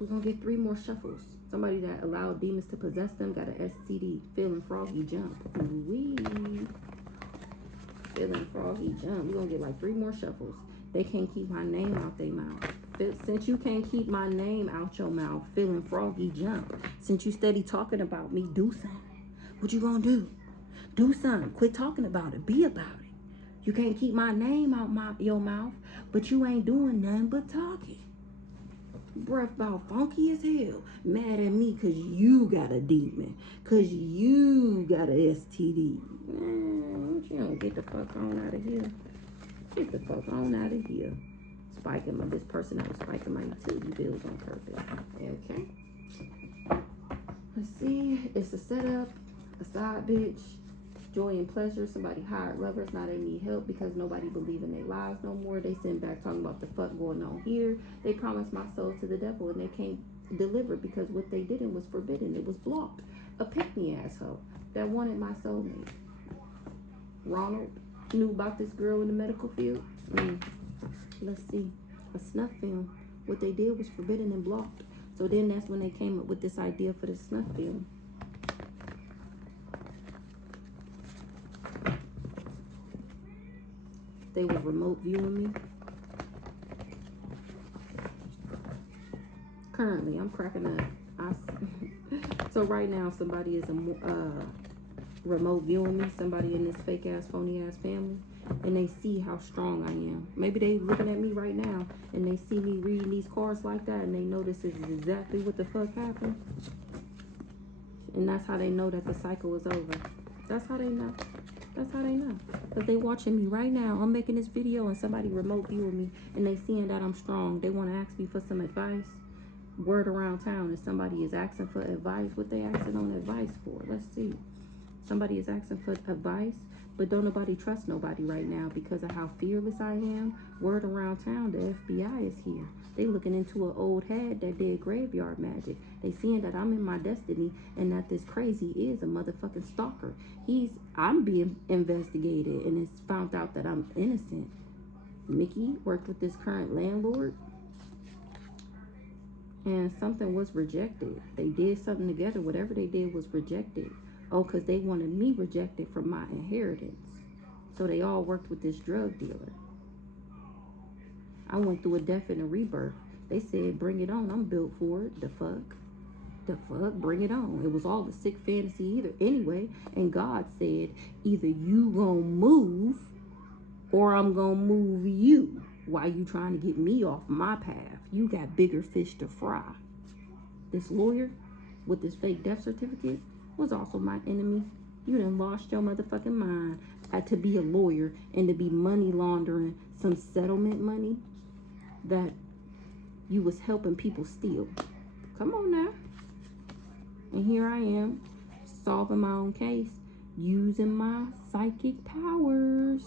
We're gonna get 3 more shuffles. Somebody that allowed demons to possess them got an STD. Feeling froggy jump. Wee. Feeling froggy jump. We're gonna get like 3 more shuffles. They can't keep my name out their mouth. Since you can't keep my name out your mouth, feeling froggy jump. Since you steady talking about me, do something. What you gonna do? Do something. Quit talking about it. Be about it. You can't keep my name out your mouth, but you ain't doing nothing but talking. Breath about funky as hell. Mad at me because you got a demon. Because you got a STD. Man, you don't get the fuck on out of here. Get the fuck on out of here. Spiking this person that was spiking my utility bills on purpose. Okay. Let's see. It's a setup. A side bitch. Joy and pleasure. Somebody hired lovers. Now they need help because nobody believe in their lives no more. They sitting back talking about the fuck going on here. They promised my soul to the devil and they can't deliver because what they didn't was forbidden. It was blocked. A pick-me asshole that wanted my soulmate. Ronald knew about this girl in the medical field. Let's see. A snuff film. What they did was forbidden and blocked. So then that's when they came up with this idea for the snuff film. They were remote viewing me. Currently, I'm cracking up. So right now, somebody is remote viewing me. Somebody in this fake ass, phony ass family, and they see how strong I am. Maybe they looking at me right now, and they see me reading these cards like that, and they know this is exactly what the fuck happened. And that's how they know that the cycle is over. That's how they know. That's how they know. Because they watching me right now. I'm making this video and somebody remote viewing me and they seeing that I'm strong. They want to ask me for some advice. Word around town is somebody is asking for advice. What they asking on advice for? Let's see. Somebody is asking for advice, but don't nobody trust nobody right now because of how fearless I am. Word around town, the FBI is here. They looking into an old head that did graveyard magic. They seeing that I'm in my destiny and that this crazy is a motherfucking stalker. I'm being investigated and it's found out that I'm innocent. Mickey worked with this current landlord and something was rejected. They did something together. Whatever they did was rejected. Oh, because they wanted me rejected from my inheritance. So they all worked with this drug dealer. I went through a death and a rebirth. They said, bring it on. I'm built for it. The fuck? The fuck? Bring it on. It was all a sick fantasy either. Anyway, and God said, either you gonna move or I'm gonna move you. Why you trying to get me off my path? You got bigger fish to fry. This lawyer with this fake death certificate was also my enemy. You done lost your motherfucking mind to be a lawyer and to be money laundering some settlement money that you was helping people steal. Come on now. And here I am solving my own case using my psychic powers.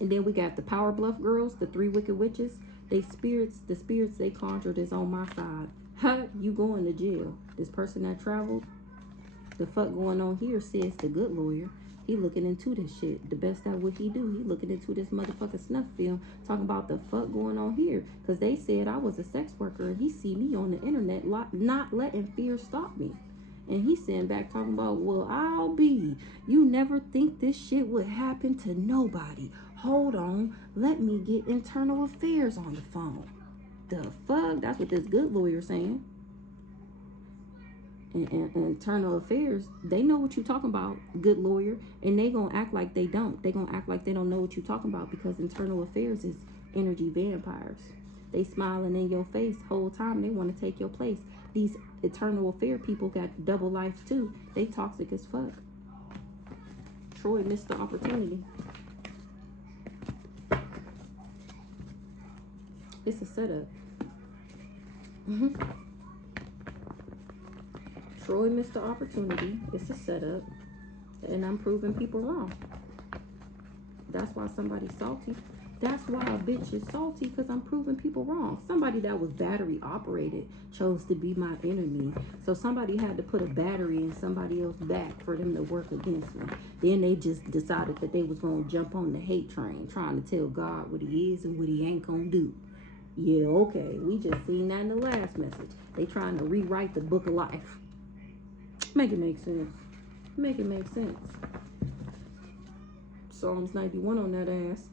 And then we got the Power Bluff girls, the 3 wicked witches. The spirits they conjured is on my side. Ha, you going to jail. This person that traveled, the fuck going on here says the good lawyer. He looking into this shit. The best at what he do. He looking into this motherfucking snuff film. Talking about the fuck going on here. Because they said I was a sex worker. And he see me on the internet not letting fear stop me. And he sitting back talking about, well, I'll be. You never think this shit would happen to nobody. Hold on. Let me get internal affairs on the phone. The fuck? That's what this good lawyer saying. And internal affairs, they know what you talking about, good lawyer, and they gonna act like they don't. They gonna act like they don't know what you talking about because internal affairs is energy vampires. They smiling in your face whole time. They want to take your place. These eternal affair people got double lives too. They toxic as fuck. Troy missed the opportunity. It's a setup. Troy missed the opportunity. It's a setup. And I'm proving people wrong. That's why somebody's salty. That's why a bitch is salty, because I'm proving people wrong. Somebody that was battery operated chose to be my enemy. So somebody had to put a battery in somebody else's back for them to work against me. Then they just decided that they was going to jump on the hate train, trying to tell God what he is and what he ain't going to do. Yeah, okay. We just seen that in the last message. They trying to rewrite the book of life. Make it make sense. Make it make sense. Psalms 91 on that ass.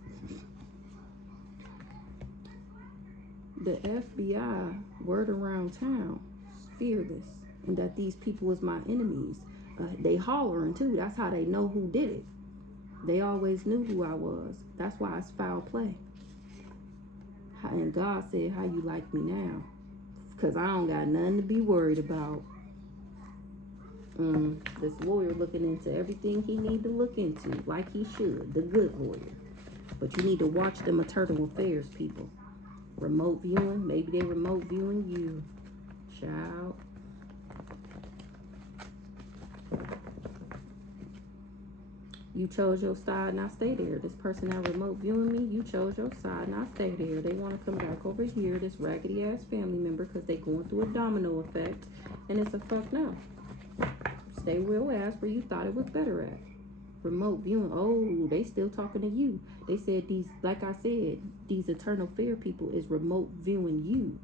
The FBI word around town is fearless, and that these people was my enemies. They hollering too. That's how they know who did it. They always knew who I was. That's why it's foul play. And God said, how you like me now? Because I don't got nothing to be worried about. This lawyer looking into everything he need to look into, like he should. The good lawyer. But you need to watch the maternal affairs people. Remote viewing. Maybe they remote viewing you. Child. You chose your side, now stay there. This person that remote viewing me, you chose your side, now stay there. They want to come back over here, this raggedy ass family member, because they going through a domino effect. And it's a fuck no. Stay real ass where you thought it was better at. Remote viewing. Oh, they still talking to you. They said these, like I said, these eternal fear people is remote viewing you.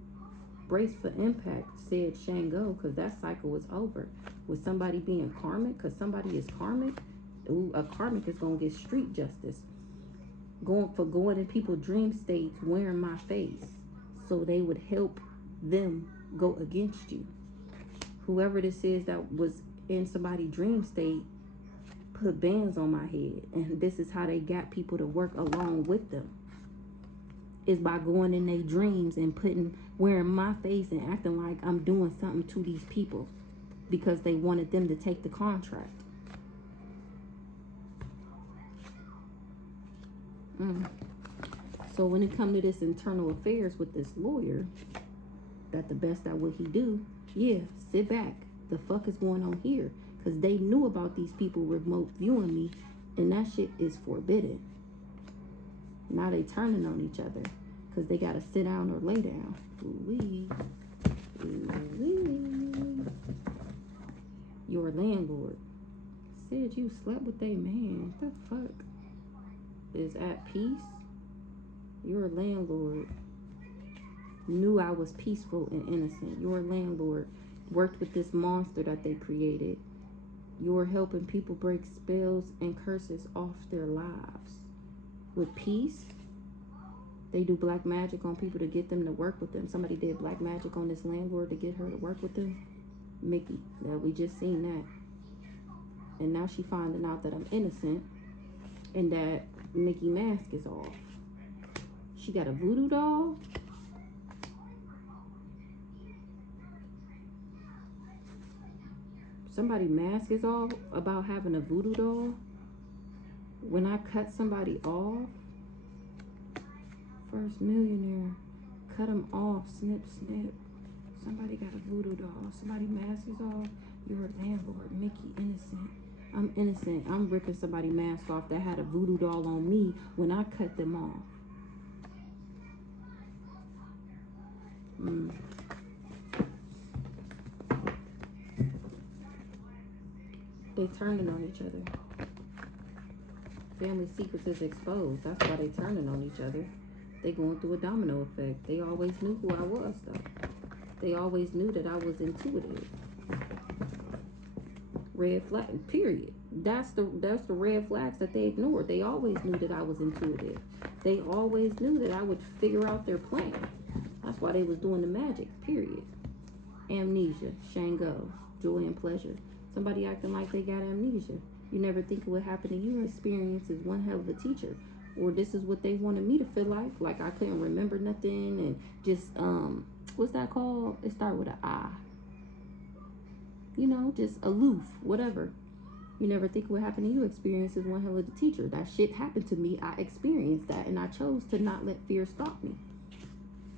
Brace for impact, said Shango, because that cycle is over. With somebody being karmic, because somebody is karmic, ooh, a karmic is going to get street justice. Going in people's dream states, wearing my face, so they would help them go against you. Whoever this is that was in somebody's dream state put bands on my head, and this is how they got people to work along with them, is by going in their dreams and wearing my face and acting like I'm doing something to these people because they wanted them to take the contract. So when it comes to this internal affairs with this lawyer, that the best at what he do, yeah, sit back. The fuck is going on here? Because they knew about these people remote viewing me, and that shit is forbidden. Now they turning on each other because they got to sit down or lay down. Ooh-wee. Ooh-wee. Your landlord said you slept with a man. What the fuck? Is at peace? Your landlord knew I was peaceful and innocent. Your landlord worked with this monster that they created. You're helping people break spells and curses off their lives. With peace, they do black magic on people to get them to work with them. Somebody did black magic on this landlord to get her to work with them. Mickey, yeah, we just seen that. And now she finding out that I'm innocent and that Mickey mask is off. She got a voodoo doll. Somebody mask is off about having a voodoo doll. When I cut somebody off, first millionaire, cut them off, snip, snip. Somebody got a voodoo doll. Somebody mask is off. You're a landlord, Mickey, innocent. I'm innocent. I'm ripping somebody's mask off that had a voodoo doll on me when I cut them off. They turning on each other. Family secrets is exposed. That's why they turning on each other. They going through a domino effect. They always knew who I was, though. They always knew that I was intuitive. Red flag, period. That's the red flags that they ignored. They always knew that I was intuitive. They always knew that I would figure out their plan. That's why they was doing the magic, period. Amnesia, Shango, joy and pleasure. Somebody acting like they got amnesia. You never think it would happen to you. Experience is one hell of a teacher. Or this is what they wanted me to feel like I couldn't remember nothing and just, what's that called? It started with an I. You know, just aloof, whatever. You never think it would happen to you. Experience is one hell of a teacher. That shit happened to me. I experienced that, and I chose to not let fear stop me.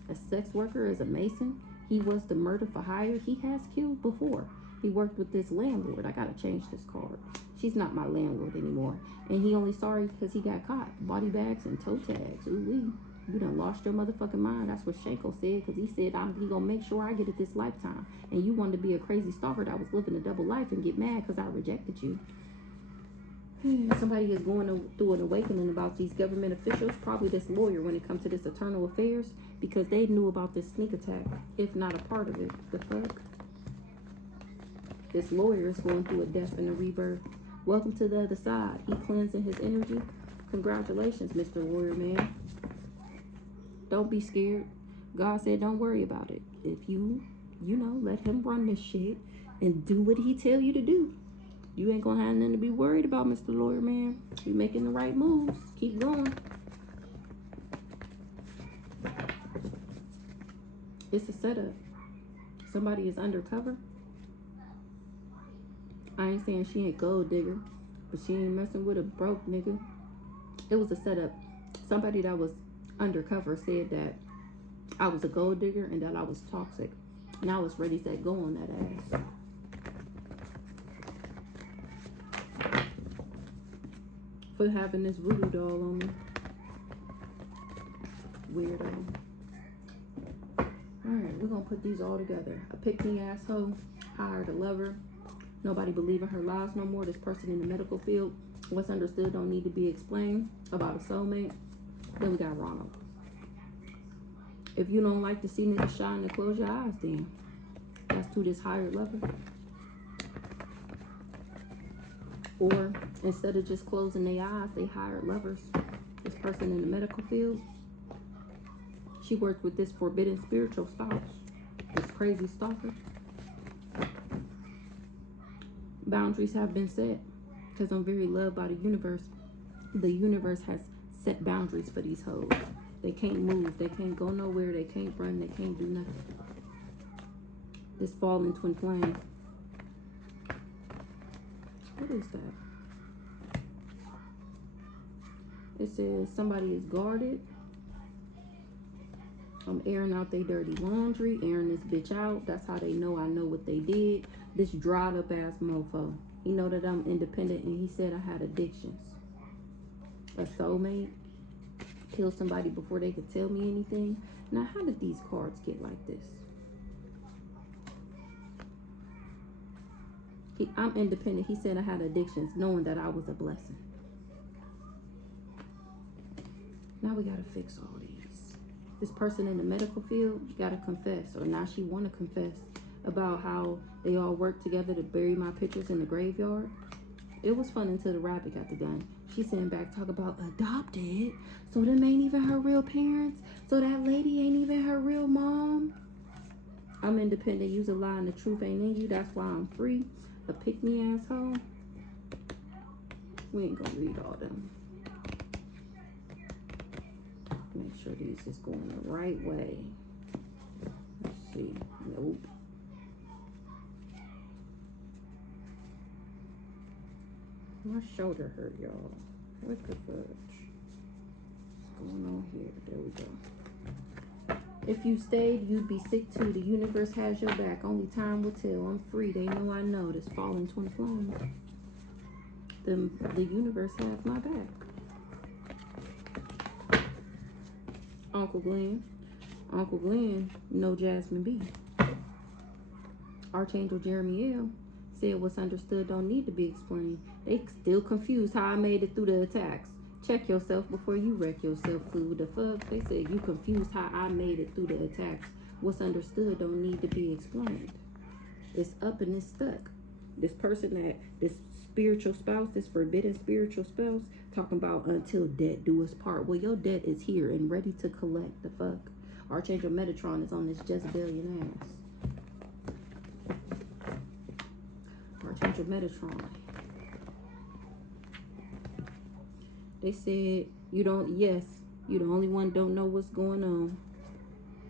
A sex worker is a mason. He was the murder for hire. He has killed before. He worked with this landlord. I gotta change this card. She's not my landlord anymore. And he only sorry because he got caught. Body bags and toe tags. Ooh-wee. You done lost your motherfucking mind. That's what Shanko said, because he said, he gonna make sure I get it this lifetime. And you wanted to be a crazy stalker that was living a double life and get mad because I rejected you. Somebody is going through an awakening about these government officials. Probably this lawyer when it comes to this eternal affairs. because they knew about this sneak attack, if not a part of it. The fuck? This lawyer is going through a death and a rebirth. Welcome to the other side. He cleansing his energy. Congratulations, Mr. Lawyer Man. Don't be scared. God said don't worry about it. If you know, let him run this shit and do what he tell you to do. You ain't gonna have nothing to be worried about, Mr. Lawyer Man. You making the right moves. Keep going. It's a setup. Somebody is undercover. I ain't saying she ain't gold digger, but she ain't messing with a broke nigga. It was a setup. Somebody that was undercover said that I was a gold digger and that I was toxic. And I was ready to go on that ass. For having this voodoo doll on me. Weirdo. Alright, we're gonna put these all together. A pick-me asshole, hired a lover. Nobody believing her lies no more. This person in the medical field. What's understood don't need to be explained. About a soulmate. Then we got Ronald. If you don't like to see niggas shine, then close your eyes then. That's to this hired lover. Or instead of just closing their eyes, they hired lovers. This person in the medical field. She worked with this forbidden spiritual spouse. This crazy stalker. Boundaries have been set. Because I'm very loved by the universe. The universe has set boundaries for these hoes. They can't move. They can't go nowhere. They can't run. They can't do nothing. This fallen twin flame. What is that? It says somebody is guarded. I'm airing out their dirty laundry. Airing this bitch out. That's how they know I know what they did. This dried up ass mofo. He know that I'm independent and he said I had addictions. A soulmate. Kill somebody before they could tell me anything. Now, how did these cards get like this? I'm independent. He said I had addictions, knowing that I was a blessing. Now we gotta fix all these. This person in the medical field gotta confess, or now she wanna confess about how they all worked together to bury my pictures in the graveyard. It was fun until the rabbit got the gun. She sitting back talk about adopted. So them ain't even her real parents. So that lady ain't even her real mom. I'm independent. Use a lie and the truth ain't in you. That's why I'm free. A pick-me asshole. We ain't gonna read all them. Make sure these is going the right way. Let's see. Nope. My shoulder hurt, y'all. What the fudge? What's going on here? There we go. If you stayed, you'd be sick too. The universe has your back. Only time will tell. I'm free. They know I know. This fallen twin flame. The universe has my back. Uncle Glenn. Uncle Glenn, no Jasmine B. Archangel Jeremiel said what's understood don't need to be explained. They still confused how I made it through the attacks. Check yourself before you wreck yourself, fool. The fuck? They said you confused how I made it through the attacks. What's understood don't need to be explained. It's up and it's stuck. This person this spiritual spouse, this forbidden spiritual spouse, talking about until death do us part. Well, your debt is here and ready to collect. The fuck? Archangel Metatron is on this Jezebelian ass. Archangel Metatron. They said you the only one don't know what's going on.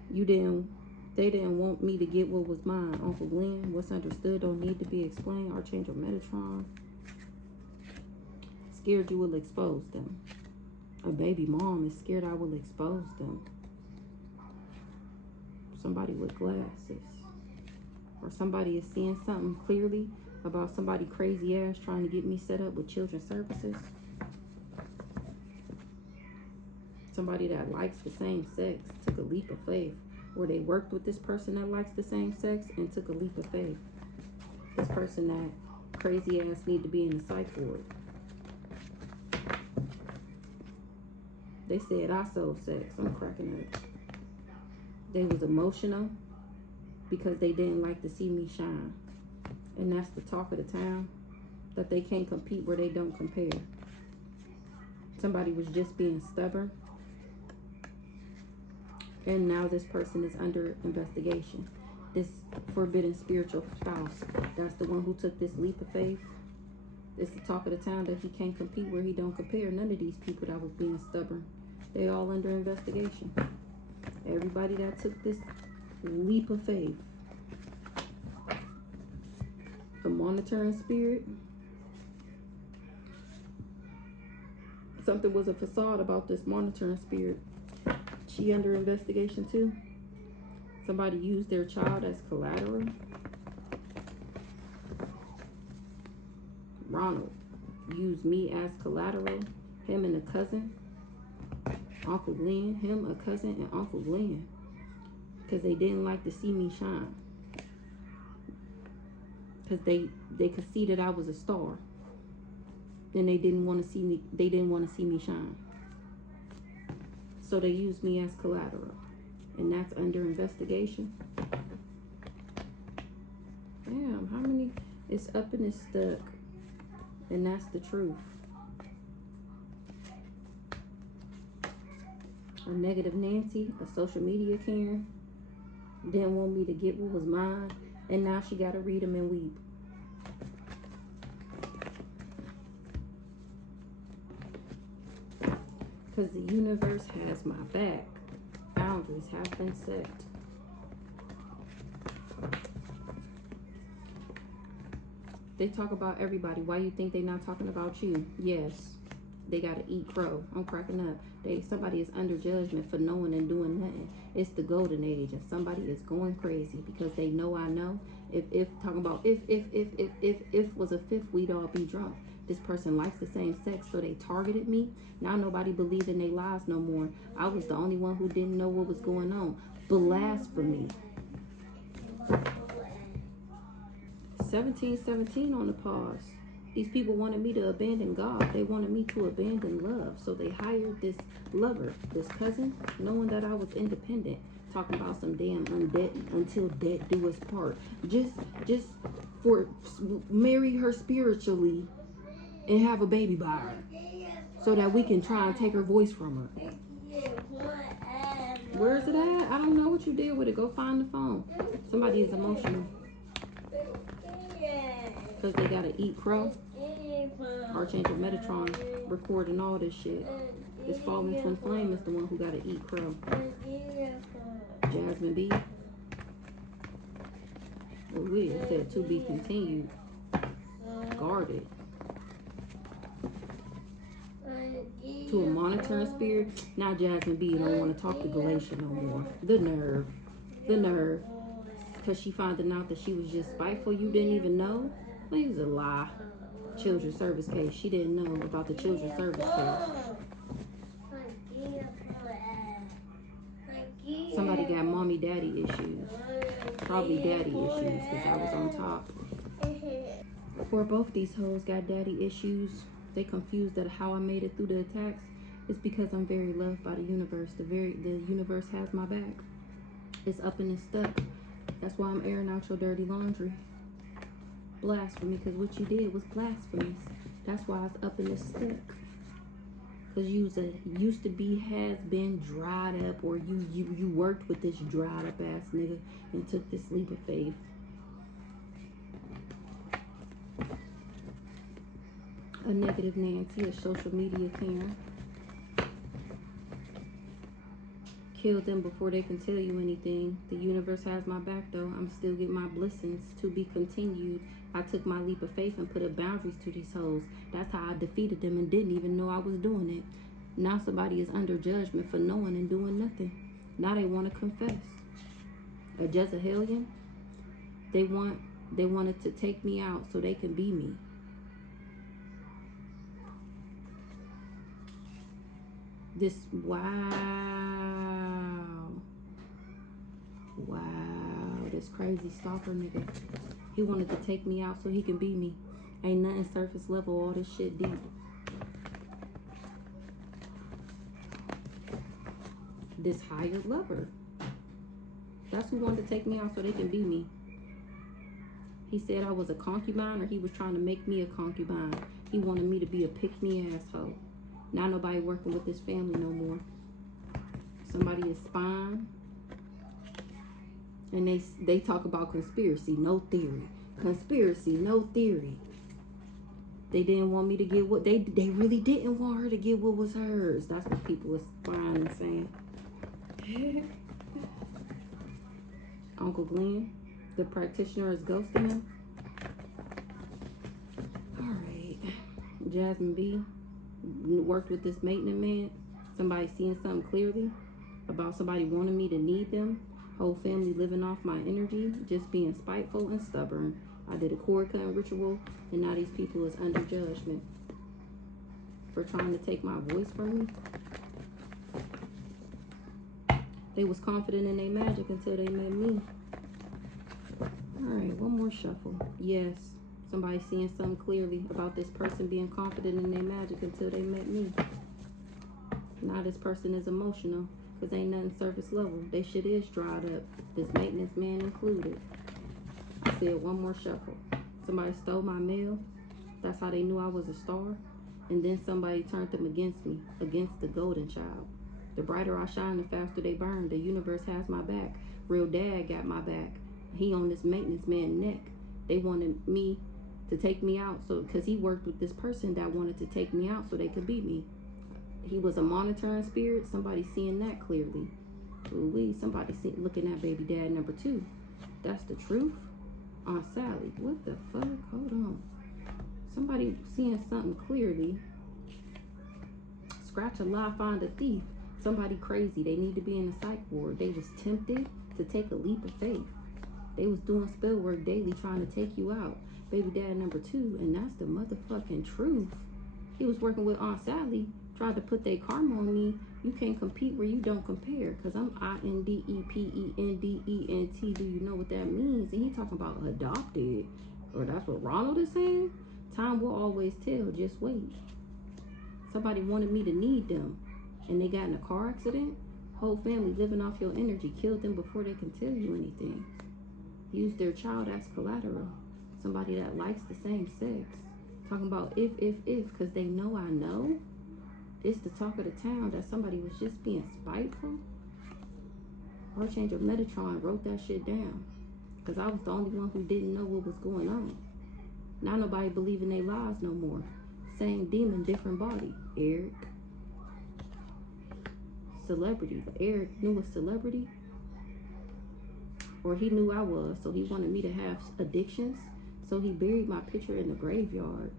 They didn't want me to get what was mine. Uncle Glenn, what's understood don't need to be explained. Archangel Metatron. Scared you will expose them. A baby mom is scared I will expose them. Somebody with glasses. Or somebody is seeing something clearly about somebody crazy ass trying to get me set up with children's services. Somebody that likes the same sex took a leap of faith. Or they worked with this person that likes the same sex and took a leap of faith. This person that crazy ass need to be in the psych ward. They said I sold sex. I'm cracking up. They was emotional because they didn't like to see me shine. And that's the talk of the town, that they can't compete where they don't compare. Somebody was just being stubborn. And now this person is under investigation. This forbidden spiritual spouse, that's the one who took this leap of faith. It's the talk of the town that he can't compete where he don't compare. None of these people that was being stubborn, they all under investigation. Everybody that took this leap of faith. The monitoring spirit. Something was a facade about this monitoring spirit. She under investigation too. Somebody used their child as collateral. Ronald used me as collateral. Him and a cousin. Uncle Glenn. Him, a cousin, and Uncle Glenn. Because they didn't like to see me shine. Because they could see that I was a star. And they didn't want to see me. They didn't want to see me shine. So they used me as collateral. And that's under investigation. Damn, how many? It's up and it's stuck. And that's the truth. A negative Nancy, a social media Karen, didn't want me to get what was mine. And now she got to read them and weep. Because the universe has my back. Boundaries have been set. They talk about everybody. Why you think they not talking about you? Yes. They gotta eat crow. I'm cracking up. Somebody is under judgment for knowing and doing nothing. It's the golden age, and somebody is going crazy because they know I know. If talking about if was a fifth, we'd all be drunk. This person likes the same sex, so they targeted me. Now nobody believes in their lies no more. I was the only one who didn't know what was going on. Blasphemy. 1717 on the pause. These people wanted me to abandon God. They wanted me to abandon love. So they hired this lover, this cousin, knowing that I was independent. Talking about some damn until death do us part. Just for marry her spiritually and have a baby by her. So that we can try and take her voice from her. Where is it at? I don't know what you did with it. Go find the phone. Somebody is emotional. Because they got to eat crow. Archangel Metatron recording all this shit. This fallen twin flame is the one who got to eat crow. Jasmine B. Oh, wait, it said to be continued. Guarded. To a monitoring spirit. Now Jasmine B don't want to talk to Galatia no more. The nerve. The nerve. Because she found out that she was just spiteful. You didn't even know? Well, it was a lie. Children's service case. She didn't know about the children's service case. Somebody got mommy daddy issues. Probably daddy issues because I was on top. Or both these hoes got daddy issues. They confused that how I made it through the attacks. It's because I'm very loved by the universe. The universe has my back. It's up and it's stuck. That's why I'm airing out your dirty laundry. Blasphemy, because what you did was blasphemous. That's why it's up and it's stuck. Because you used to be, has been, dried up, or you worked with this dried up ass nigga and took this leap of faith. A negative Nancy, a social media Karen. Kill them before they can tell you anything. The universe has my back though. I'm still getting my blessings to be continued. I took my leap of faith and put up boundaries to these hoes. That's how I defeated them and didn't even know I was doing it. Now somebody is under judgment for knowing and doing nothing. Now they want to confess. A Jezebelian, they wanted to take me out so they can be me. Wow, this crazy stalker nigga. He wanted to take me out so he can be me. Ain't nothing surface level, all this shit deep. This hired lover. That's who wanted to take me out so they can be me. He said I was a concubine, or he was trying to make me a concubine. He wanted me to be a pick-me asshole. Not nobody working with this family no more. Somebody is spying. And they talk about conspiracy, no theory. Conspiracy, no theory. They didn't want me to get what they really didn't want her to get what was hers. That's what people was spying and saying. Uncle Glenn, the practitioner, is ghosting him. All right. Jasmine B worked with this maintenance man. Somebody seeing something clearly about somebody wanting me to need them. Whole family living off my energy, just being spiteful and stubborn. I did a cord cutting ritual, and now these people is under judgment for trying to take my voice from me. They was confident in their magic until they met me. All right, one more shuffle. Yes, somebody seeing something clearly about this person being confident in their magic until they met me. Now this person is emotional, because ain't nothing surface level. They shit is dried up, this maintenance man included. I said one more shuffle. Somebody stole my mail. That's how they knew I was a star. And then somebody turned them against me, against the golden child. The brighter I shine, the faster they burn. The universe has my back. Real dad got my back. He on this maintenance man neck. They wanted me to take me out, so because he worked with this person that wanted to take me out so they could beat me. He was a monitoring spirit. Somebody seeing that clearly. Ooh-wee, somebody looking at baby dad number 2. That's the truth. Aunt Sally, what the fuck? Hold on. Somebody seeing something clearly. Scratch a lie, find a thief. Somebody crazy. They need to be in a psych ward. They was tempted to take a leap of faith. They was doing spell work daily trying to take you out. Baby dad number 2, and that's the motherfucking truth. He was working with Aunt Sally, tried to put their karma on me. You can't compete where you don't compare, because I'm INDEPENDENT. Do you know what that means? And he talking about adopted, or that's what Ronald is saying. Time will always tell. Just wait. Somebody wanted me to need them, and they got in a car accident. Whole family living off your energy. Killed them before they can tell you anything. Use their child as collateral. Somebody that likes the same sex. Talking about if, because they know I know. It's the talk of the town that somebody was just being spiteful. Archangel Metatron wrote that shit down, because I was the only one who didn't know what was going on. Now nobody believe in their lies no more. Same demon, different body. Eric. Celebrity. Eric knew a celebrity. Or he knew I was, so he wanted me to have addictions. So he buried my picture in the graveyard.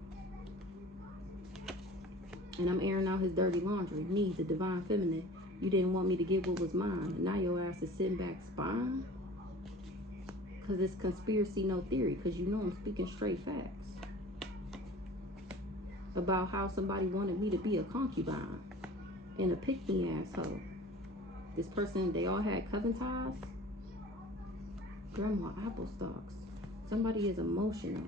And I'm airing out his dirty laundry. Me, the divine feminine. You didn't want me to get what was mine. And now your ass is sitting back spying. Because it's conspiracy, no theory. Because you know I'm speaking straight facts. About how somebody wanted me to be a concubine. And a pick-me asshole. This person, they all had coven ties. Grandma Applestocks. Somebody is emotional.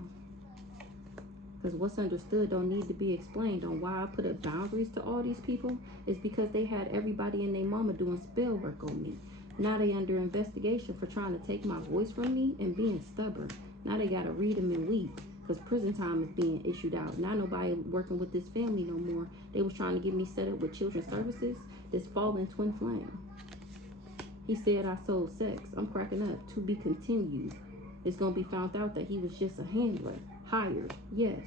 Because what's understood don't need to be explained. On why I put up boundaries to all these people is because they had everybody and their mama doing spell work on me. Now they under investigation for trying to take my voice from me and being stubborn. Now they got to read them and weep, because prison time is being issued out. Now nobody working with this family no more. They was trying to get me set up with children's services. This fallen twin flame. He said I sold sex. I'm cracking up. To be continued. It's going to be found out that he was just a handler. Hired. Yes.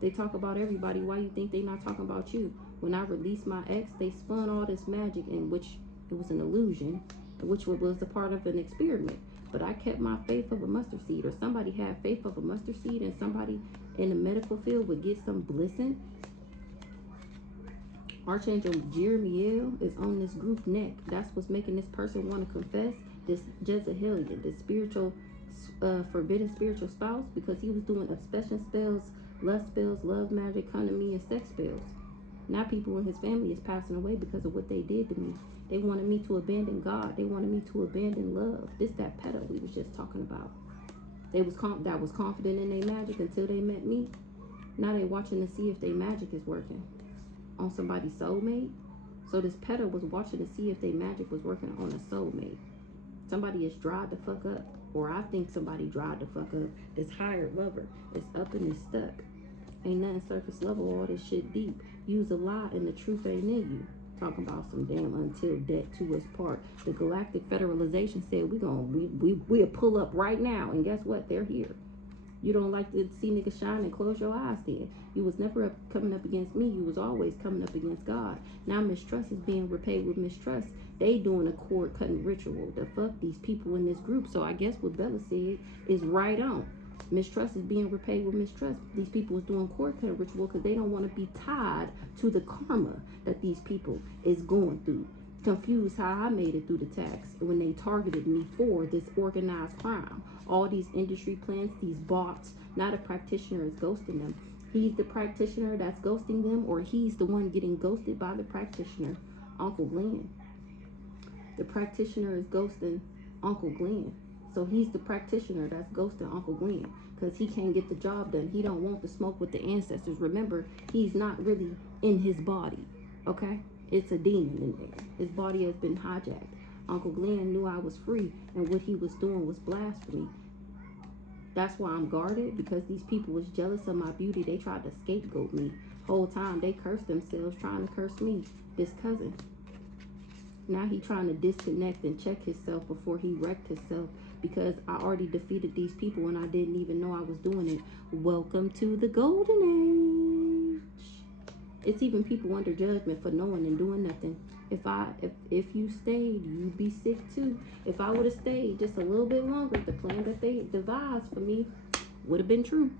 They talk about everybody. Why you think they not talking about you? When I released my ex, they spun all this magic, in which it was an illusion, which was a part of an experiment. But I kept my faith of a mustard seed, or somebody had faith of a mustard seed, and somebody in the medical field would get some blessing. Archangel Jeremiel is on this group neck. That's what's making this person want to confess. This Jezebelian, this spiritual, forbidden spiritual spouse, because he was doing obsession spells, lust spells, love magic, come to me, and sex spells. Now people in his family is passing away because of what they did to me. They wanted me to abandon God. They wanted me to abandon love. This that pedo we was just talking about. They was that was confident in their magic until they met me. Now they watching to see if their magic is working on somebody's soulmate. So this pedo was watching to see if their magic was working on a soulmate. Somebody is dried the fuck up. Or I think somebody dried the fuck up. This hired lover is up and is stuck. Ain't nothing surface level, all this shit deep. Use a lie and the truth ain't in you. Talking about some damn until death to us part. The Galactic Federalization said we'll pull up right now, and guess what? They're here. You don't like to see niggas shine and close your eyes then. You was never coming up against me. You was always coming up against God. Now mistrust is being repaid with mistrust. They doing a cord cutting ritual. The fuck these people in this group. So I guess what Bella said is right on. Mistrust is being repaid with mistrust. These people is doing cord cutting ritual because they don't want to be tied to the karma that these people is going through. Confused how I made it through the tax when they targeted me for this organized crime. All these industry plans, these bots, not a practitioner is ghosting them. He's the practitioner that's ghosting them, or he's the one getting ghosted by the practitioner. Uncle Glenn. The practitioner is ghosting Uncle Glenn. So he's the practitioner that's ghosting Uncle Glenn because he can't get the job done. He don't want to smoke with the ancestors. Remember, he's not really in his body, okay? It's a demon in there. His body has been hijacked. Uncle Glenn knew I was free, and what he was doing was blasphemy. That's why I'm guarded, because these people was jealous of my beauty. They tried to scapegoat me. Whole time they cursed themselves trying to curse me. This cousin. Now he trying to disconnect and check himself before he wrecked himself, because I already defeated these people and I didn't even know I was doing it. Welcome to the golden age. It's even people under judgment for knowing and doing nothing. If you stayed, you'd be sick too. If I would have stayed just a little bit longer, the plan that they devised for me would have been true.